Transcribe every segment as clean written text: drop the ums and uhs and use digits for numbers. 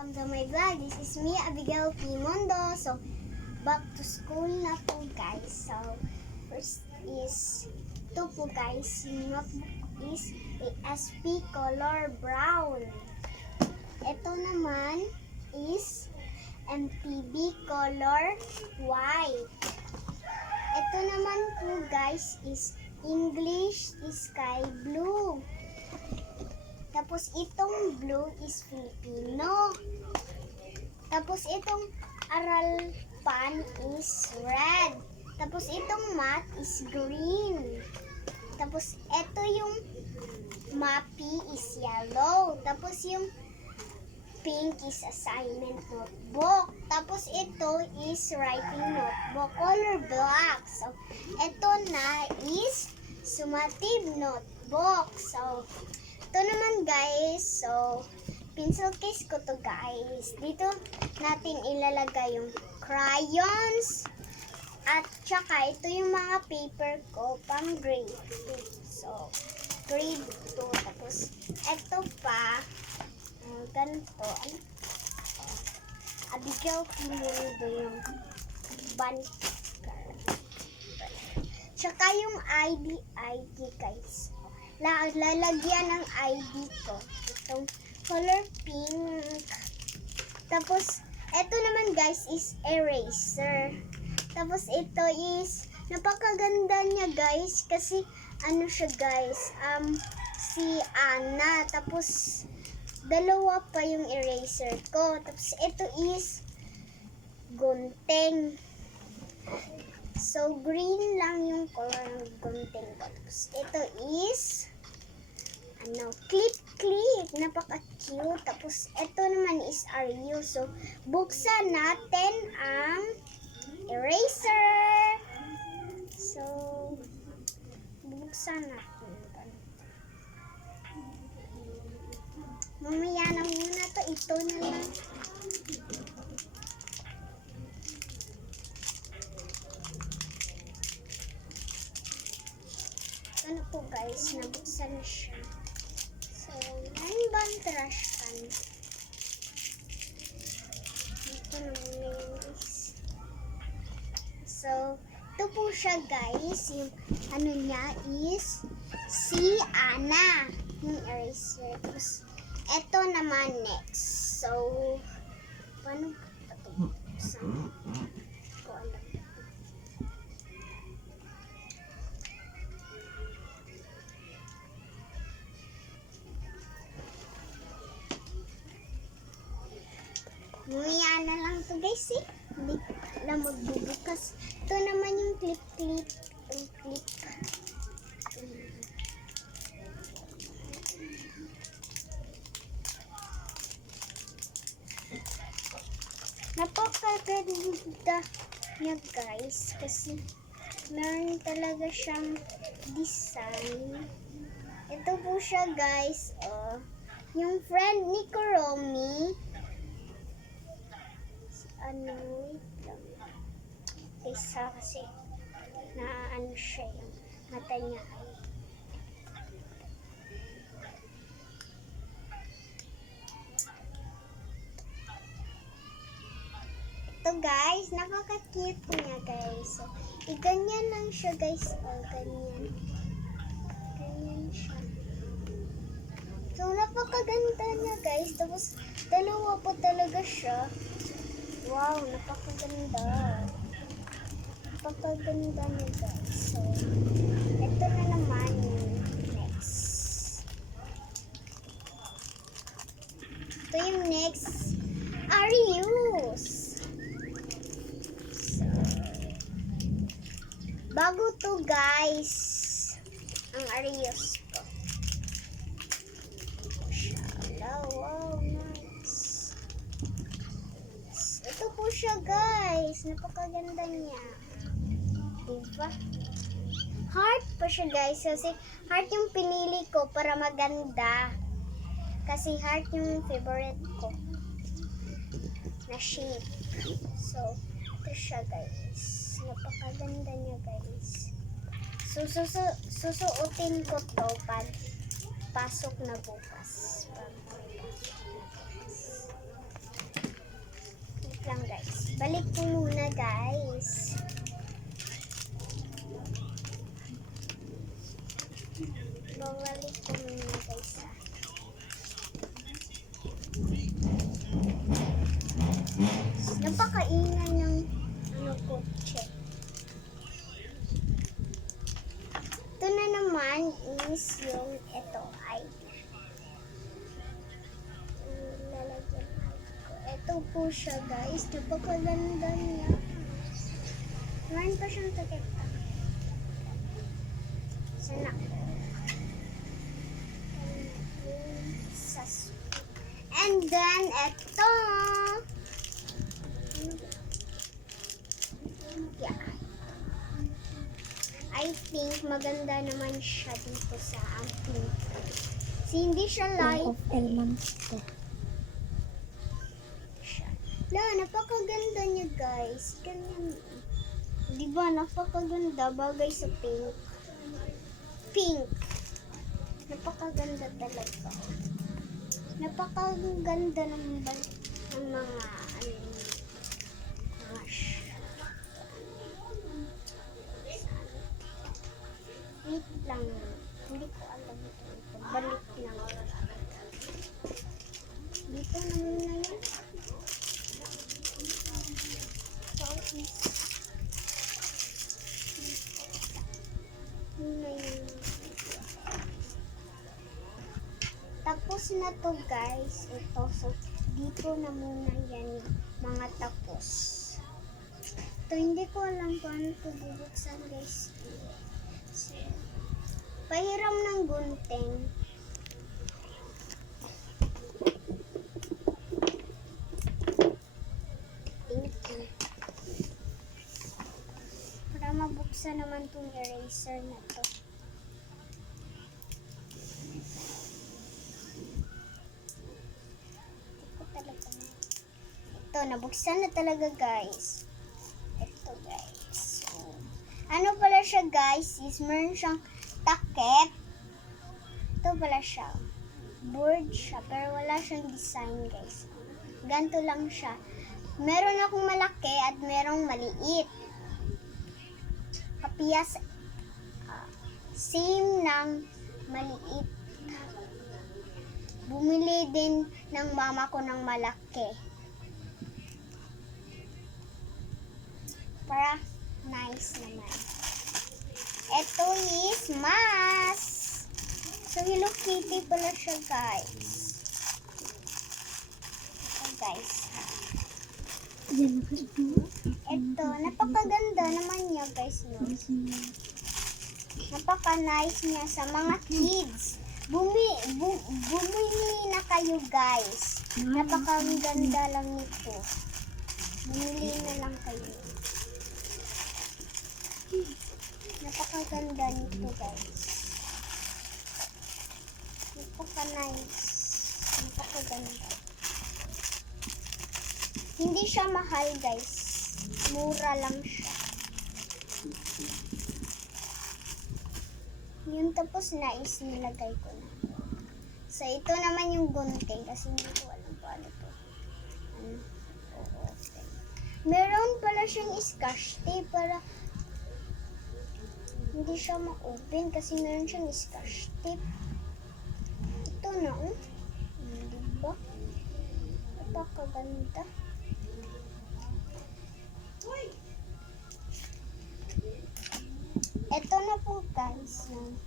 Welcome to my vlog. This is me, Abigail P. Mondo. So, back to school na po guys. So, first is ito po guys. Yung notebook is ASP color brown. Ito naman is MTB color white. Ito naman po guys is English sky blue. Tapos itong blue is Filipino. Tapos itong aral pan is red. Tapos itong math is green. Tapos ito yung mappy is yellow. Tapos yung pink is assignment notebook. Tapos ito is writing notebook, color black. So ito na is summative notebook. So ito naman guys, so pencil case ko to guys. Dito natin ilalagay yung crayons at saka ito yung mga paper ko pang grade 2. So grade 2. Tapos ito pa ganito. Abigail Pimundo yung banker. Tsaka yung ID guys. Lalagyan ng ID ko. Itong color pink. Tapos, ito naman guys is eraser. Tapos, ito is, napakaganda niya guys. Kasi, ano siya guys, si Ana. Tapos, dalawa pa yung eraser ko. Tapos, ito is gunting. So, green lang yung color ng gunting ko. Tapos, ito is clip. Napaka-cute. Tapos, ito naman is RU. So, buksan natin ang eraser. So, buksan natin. Mamaya na muna to. Ito na lang. Ano po guys, nabuksan na siya. So, yan ba ang trash can? Ito na muna yung guys. So, ito po siya guys. Yung ano niya is si Ana. Yung eraser. Tapos, ito naman next. So, paano ba ito buksan? Ko alam. Mamaya na lang to guys eh. Hindi lang magbubukas. Ito naman yung clip. Yung clip. Napakaganda niya guys. Kasi meron talaga siyang design. Ito po siya guys. Yung friend ni Kuromi. Wait lang. Isa kasi na ano siya yung mata niya ay. Ito guys, napaka-cute niya guys. So, ganyan lang siya guys. Ganyan. Ganyan siya. So, napakaganda niya guys. Tapos, dalawa pa talaga siya. Wow, napakaganda. Napakaganda niya guys. So, ito na naman yung next. Ito yung next. Arius. So, bago to guys. Ang Arius ko. Mashallah, wow, nice. Ito po siya guys. Napakaganda niya. Diba? Heart pa siya guys. Kasi heart yung pinili ko para maganda. Kasi heart yung favorite ko na shape. So, ito siya guys. Napakaganda niya guys. So, susuotin ko to pag pasok na bukas. Balik ko muna, guys. Babalik ko muna, guys. Napakaingay ng kotse. Ito na naman is yung ito ay lalagyan ko. Ito po siya, guys. Napakaganda niya. Meron pa siyang takip. Sana. And then, ito. Yeah. I think maganda naman siya dito sa ating. Hindi siya light. Of elements. Napakaganda niya, guys. Ganyan. Diba, napakaganda. Bagay sa pink. Pink. Napakaganda talaga. Napakaganda ng mga wait lang. Hindi ko alam ito. Balik lang. Dito naman na yan. Tapos na to, guys. Ito. So, dito na muna yan yung mga tapos. Ito, hindi ko alam paano ito bubuksan, guys. So, pahiram ng gunting. Thank you. Para mabuksan naman itong eraser na to. Ito, nabuksan na talaga, guys. Ito, guys. So, ano pala siya, guys, is meron siyang takip. Ito pala siya. Board siya, pero wala siyang design, guys. Ganito lang siya. Meron akong malaki at merong maliit. Kapiyas, same ng maliit. Bumili din ng mama ko ng malaki. Para nice naman. Ito is mask. So, Hello Kitty pala siya, guys. Ito, guys. Ito, napakaganda naman niya, guys. No? Napaka-nice niya sa mga kids. Bumili na kayo, guys. Napakaganda lang nito. Bumili na lang kayo. Napakaganda nito, guys. Napaka-nice. Napakaganda. Hindi siya mahal, guys. Mura lang siya. Yung tapos na is nilagay ko na. So, ito naman yung gunting kasi hindi ko alam paano to. Okay. Meron pala siyang scotch tape para hindi siya ma-open kasi meron siyang scotch tape. Ito na, diba? Napakaganda. Ito na po, guys, yung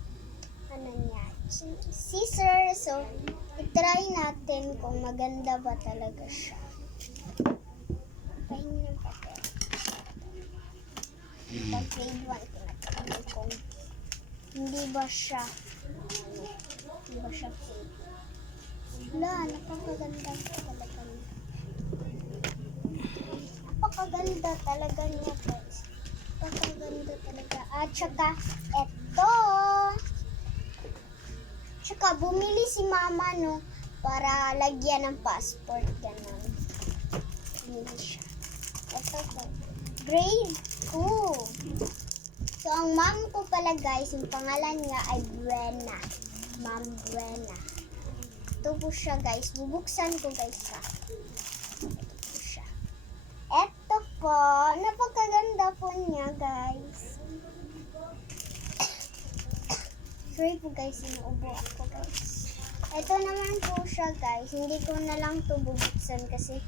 ano niya, scissor. So, itry natin kung maganda ba talaga siya. Pahingi ng papel. Pag grade 1, tinatanong kung hindi ba siya fake. Wala, napakaganda talaga niya. Napakaganda talaga niya, guys. Napakaganda talaga. At saka, eto. Tsaka, bumili si mama, no, para lagyan ng passport. Ganun. Bumili siya. Ito po. Grade 2. So, ang mom ko pala, guys, yung pangalan niya ay Buena. Ma'am Buena. Ito po siya, guys. Bubuksan ko, guys, ha. Ito po siya. Ito ko. Napakaganda po niya, guys. Sorry po guys, inuubo ako guys. Ito naman po siya guys. Hindi ko na lang ito bubuksan kasi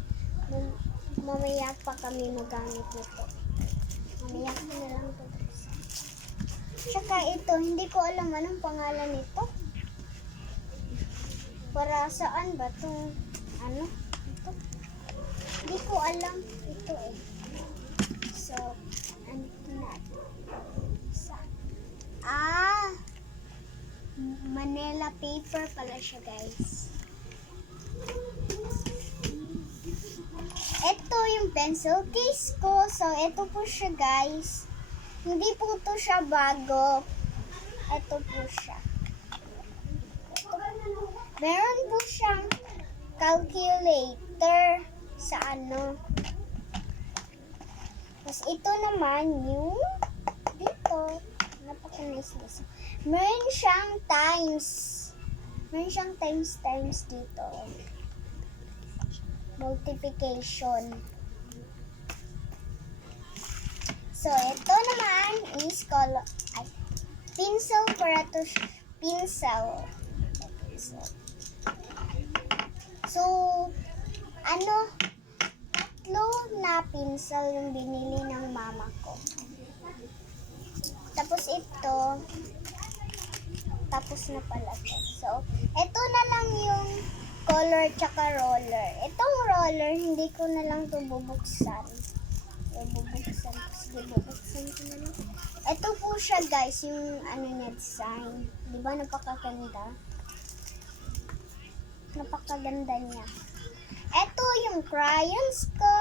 mamaya pa kami magamit nito. Mamaya ko na lang ito bubuksan. Tsaka ito, hindi ko alam anong pangalan nito. Para saan ba itong ano? Ito? Hindi ko alam ito eh. So, ano natin? Manila paper pala siya guys. Ito yung pencil case ko. So, ito po siya guys. Hindi po ito siya bago. Ito po siya. Meron po siyang calculator sa ano. Tapos ito naman yung dito. Napaka-nice. Meron siyang times. Meron siyang times dito. Multiplication. So, ito naman is pencil para to pencil. So, tatlo na pencil yung binili ng mama ko. Tapos ito, tapos na pala to. So, ito na lang yung color tsaka roller. Itong roller, hindi ko na lang to bubuksan. Sige, bubuksan ko na lang. Ito po siya guys, yung niya design. Diba napakaganda? Napakaganda niya. Ito yung crayons ko.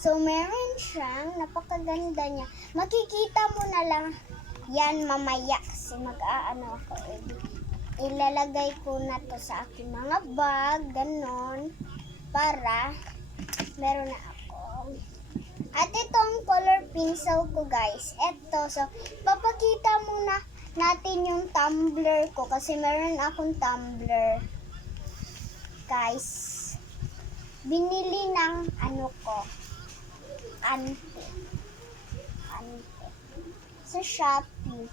So, meron siyang napakaganda niya. Makikita mo na lang yan mamaya kasi mag-aano ako. Ilalagay ko na to sa aking mga bag, ganon, para meron na ako. At itong color pencil ko guys, ito. So, papakita muna natin yung tumbler ko kasi meron akong tumbler. Guys, binili ng ante sa Shopee.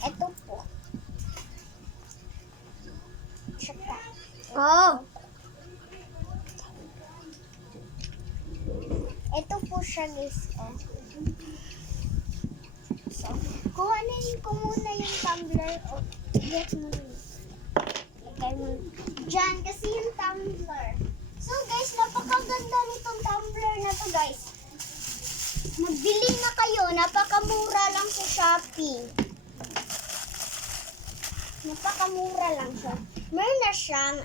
Ito po. Tsaka. Ito po siya guys. So, kuhanin ko muna yung tumbler. Get mo dyan kasi yung tumbler. So guys, napakaganda nitong tumbler na to guys. Magbili na kayo, napakamura lang sa Shopee. Napakamura lang siya. Meron na siyang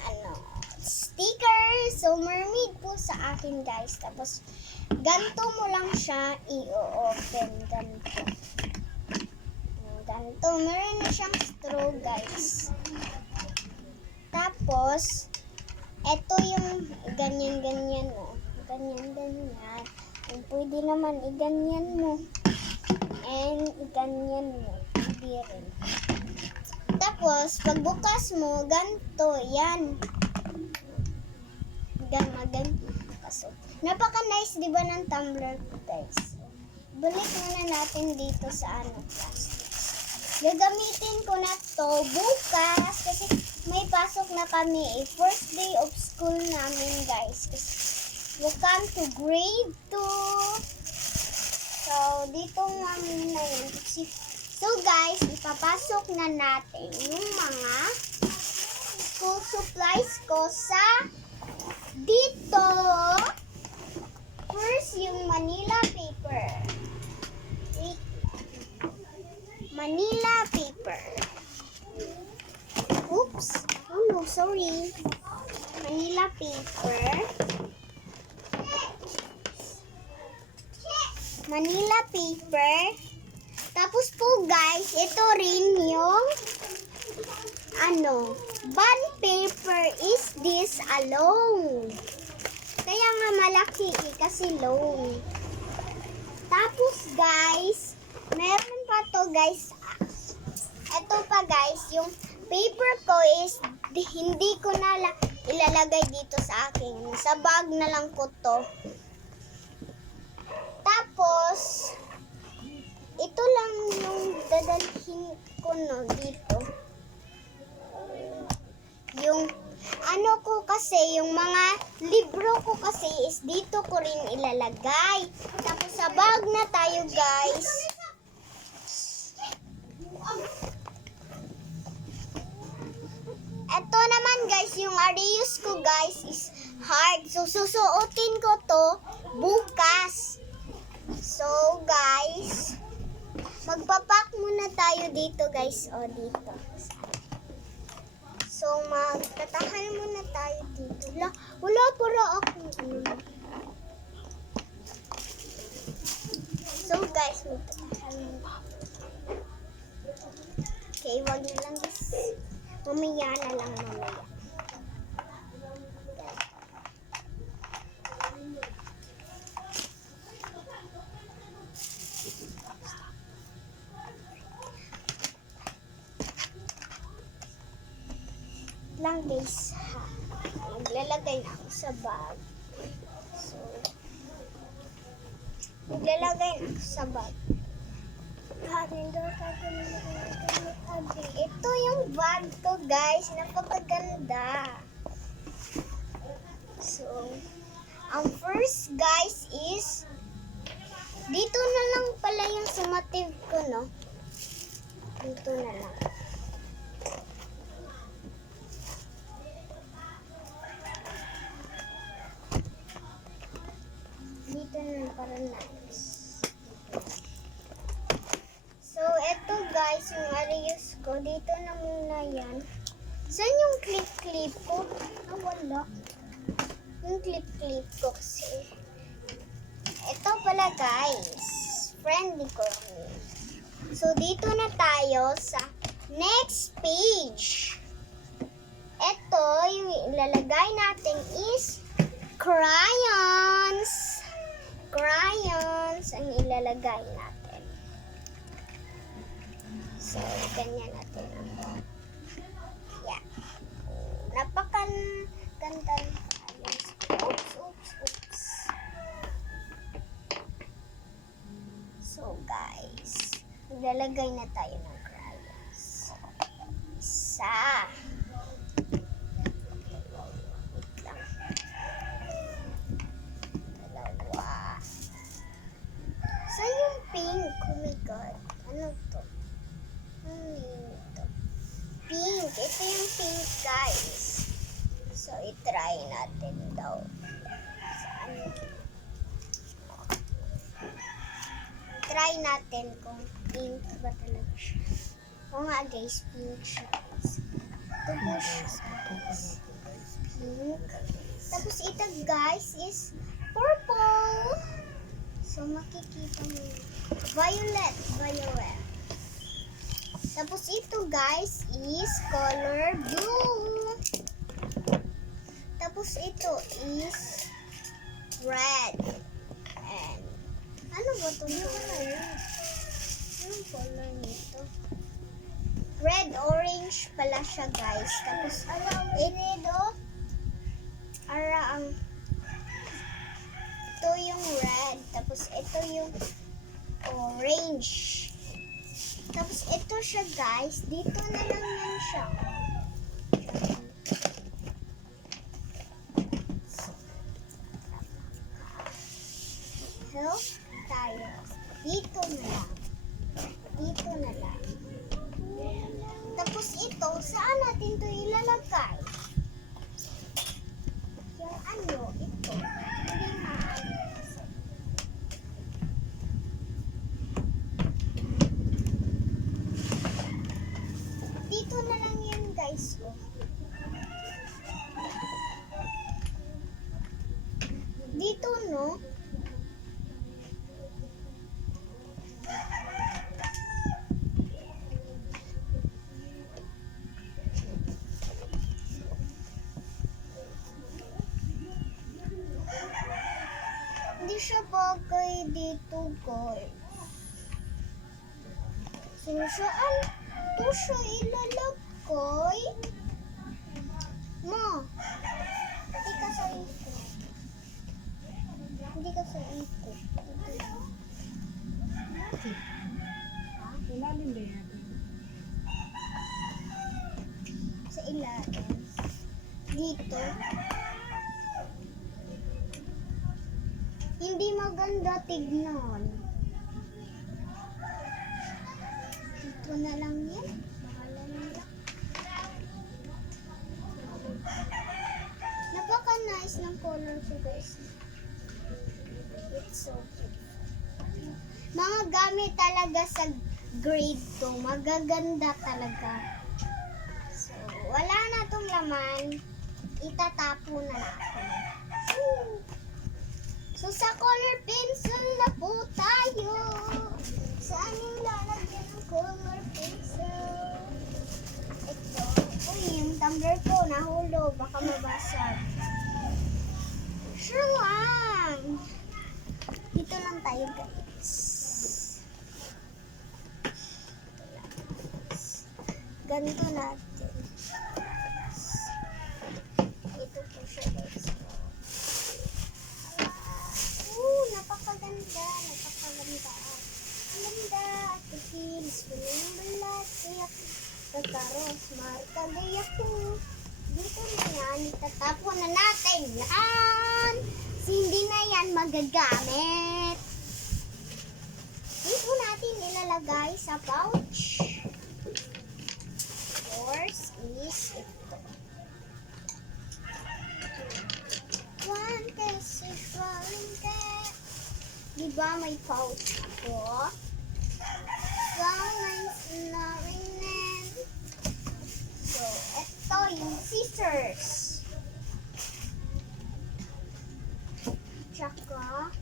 sticker. So mermaid po sa akin guys. Tapos ganito mo lang siya i-open. Ganito. Meron na siyang straw guys. Tapos, ito yung ganyan-ganyan, Ganyan-ganyan. And pwede naman i-ganyan mo. And i-ganyan mo. Hindi rin. Tapos, pagbukas mo, ganito, yan. Ganito. Napaka-nice, di ba, ng tumbler ko, guys? Balik muna natin dito sa plastic. Gagamitin ko na to bukas kasi may pasok na kami. First day of school namin guys. Welcome to grade 2. So, dito namin na yun. So guys, ipapasok na natin yung mga school supplies ko sa dito. First, yung Manila paper. Manila paper. Oops. Oh no, sorry. Manila paper. Manila paper. Tapos po guys, ito rin yung bond paper is this alone. Kaya nga malaki kasi long. Tapos guys, meron pa to guys. Ito pa guys, yung paper ko is hindi ko na ilalagay dito sa akin. Sa bag na lang ko to. Tapos, ito lang yung dadalhin ko no dito. Yung ano ko kasi, yung mga libro ko kasi is dito ko rin ilalagay. Tapos sa bag na tayo guys. Ito naman guys, yung Arius ko guys is hard. So susuotin ko to bukas. So guys, magpapak muna tayo dito guys. O dito. So magtatahan muna tayo dito. Wala para akong ano. So guys, magtatahan muna. Okay, wag na lang guys. Mamaya na lang mamaya. Lang guys ha. Maglalagay na ako sa bag. So, maglalagay na ako sa bag. Ito yung bag ko guys. Napakaganda. So, ang first guys is dito na lang pala yung sumative ko no. Dito na lang. Dito na para nice. So, eto guys, yung Arius ko. Dito na muna yan. Saan yung clip-clip ko? Ah, wala. Yung clip-clip ko kasi. Ito pala guys. Friendly ko. So, dito na tayo sa next page. Ito, yung ilalagay natin is crayons. Crayons ang ilalagay natin. So, ganyan natin. Yeah. Napakaganda ng crayons. Oops. So, guys, maglalagay na tayo ng crayons. Isa. Wait lang. Dalawa. Saan yung pink? Oh my God. Ano to? Pink. Ito yung pink, guys. So, itry natin daw. Saan? Try natin kung pink ba talaga siya. Oo nga, guys. Pink siya. Ito po siya. Pink. Tapos ito, guys, is purple. So, makikita mo. Violet. Tapos ito guys is color blue. Tapos ito is red. And ano ba ito? Anong color nito? Red, orange pala siya guys. Tapos ito ang ito yung red. Tapos ito yung orange. Tapos ito siya guys, dito na lang yan siya. Help tayo. Dito na lang. Tapos ito, saan natin ito ilalagay? Yung ano, ito. Hindi maayos. Dito na lang yan guys. Dito no. Hindi siya bagay dito guys. So saan ito siya ilalagay? Ma, hindi ka sa ikot. dito. Hindi maganda tignan. Dito na lang yan. Bahala nila. Napaka-nice ng color ko, guys. It's so cute. Mga gamit talaga sa grade 2. Magaganda talaga. So, wala na tong laman. Itatapo na natin. So, sa color pencil na po tayo. Saan yung lalagyan ng color pencil? Ito. Uy, yung tumbler ko nahulog. Baka mabasag. Sure lang. Dito lang tayo, guys. Ganito natin. Ito po siya, guys. Napakaganda. Napakaganda. Ang ganda. Ate Phils. Pinimbalat. Kaya kataros. Markagay ako. Dito na yan. Itatapo na natin yan. Hindi na yan magagamit. Dito natin nilalagay sa pouch. Yours is ito. One kiss is falling dead. Diba may pouch ako? So nice na rin. So, ito yung scissors. Tsaka,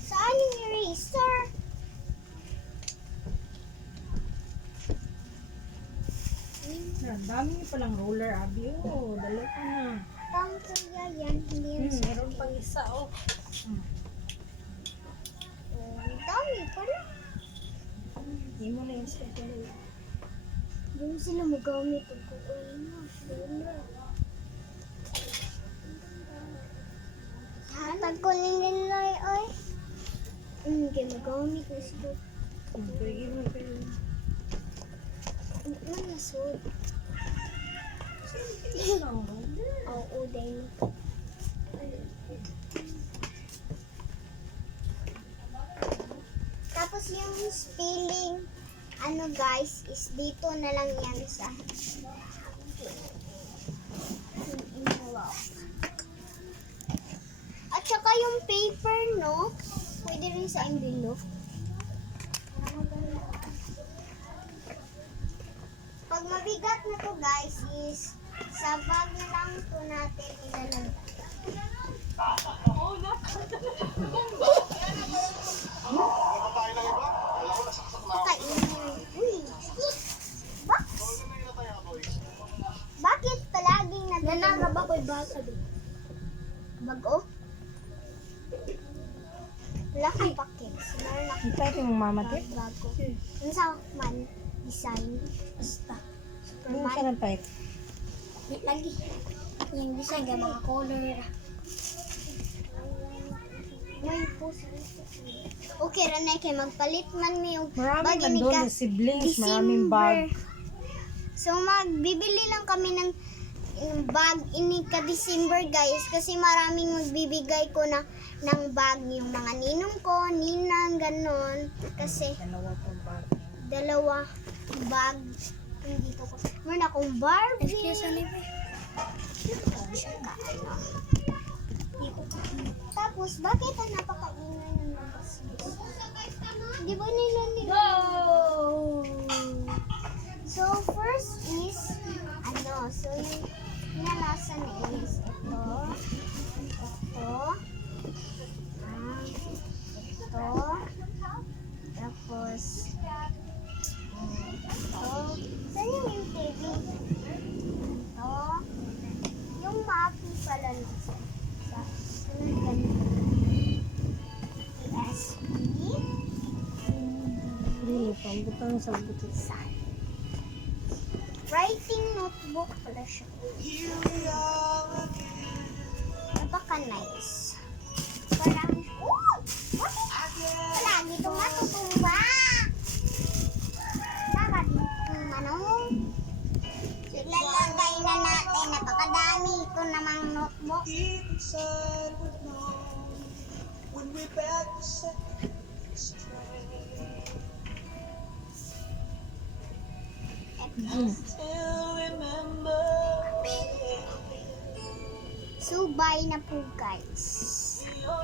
saan yung eraser? Ang dami niyo palang roller, Abi. Oh, dalo ka na. Pang kuya yan, hindi yan sa Meron pang isa, oh. Ang dami pala. Hindi mo na yung sa tuloy. Hindi mo sila magamit ang kukuin mo. Roller. Hatag ko lang din lang, oy. Hindi magamit na sila. Pwede mo kayo. Hindi man nasod. Oo, din. Tapos yung spelling, ano guys, is dito na lang yan sa envelope. At saka yung paper, no? Pwede rin sa envelope. Pag mabigat na to guys, is sa bag na lang to natin ilalagay. Kakainin. Uy! Box! Bakit palaging naglalagay ba ko'y bago? Bago? Wala kang pakits. Meron akong Kita ito yung mamatip. bago. Ano sa man? Design. Basta. Ano siya ng type? Lagi. Yung design, yung mga color. May puso. Okay, Ranay, kay magpalit man mo yung Maraming bag ini nandun ka na siblings, December. maraming bag. So, magbibili lang kami ng bag ini ka December, guys. Kasi maraming magbibigay ko ng bag. Yung mga ninong ko, ninang, ganon. Kasi, Dalawa pang bag. dalawa bag. Dito ko. Meron akong Barbie. Tapos, bakit ang napakaingay ng mga basbos? Di ba nila nila? So, first is, so yung nalasan is ito, tapos, saan yung TV? Ito, yung mapi pala nasa, USB, Hindi, pambutang sa buto. writing notebook pala siya. Napaka-nice. Parang, bakit? Palagi itong matutumba. Dapat itong So, ilalagay na natin. Napakadami. Mokmok. Deep inside would know when we're back to set straight. Still remember. So, bye na po guys. Your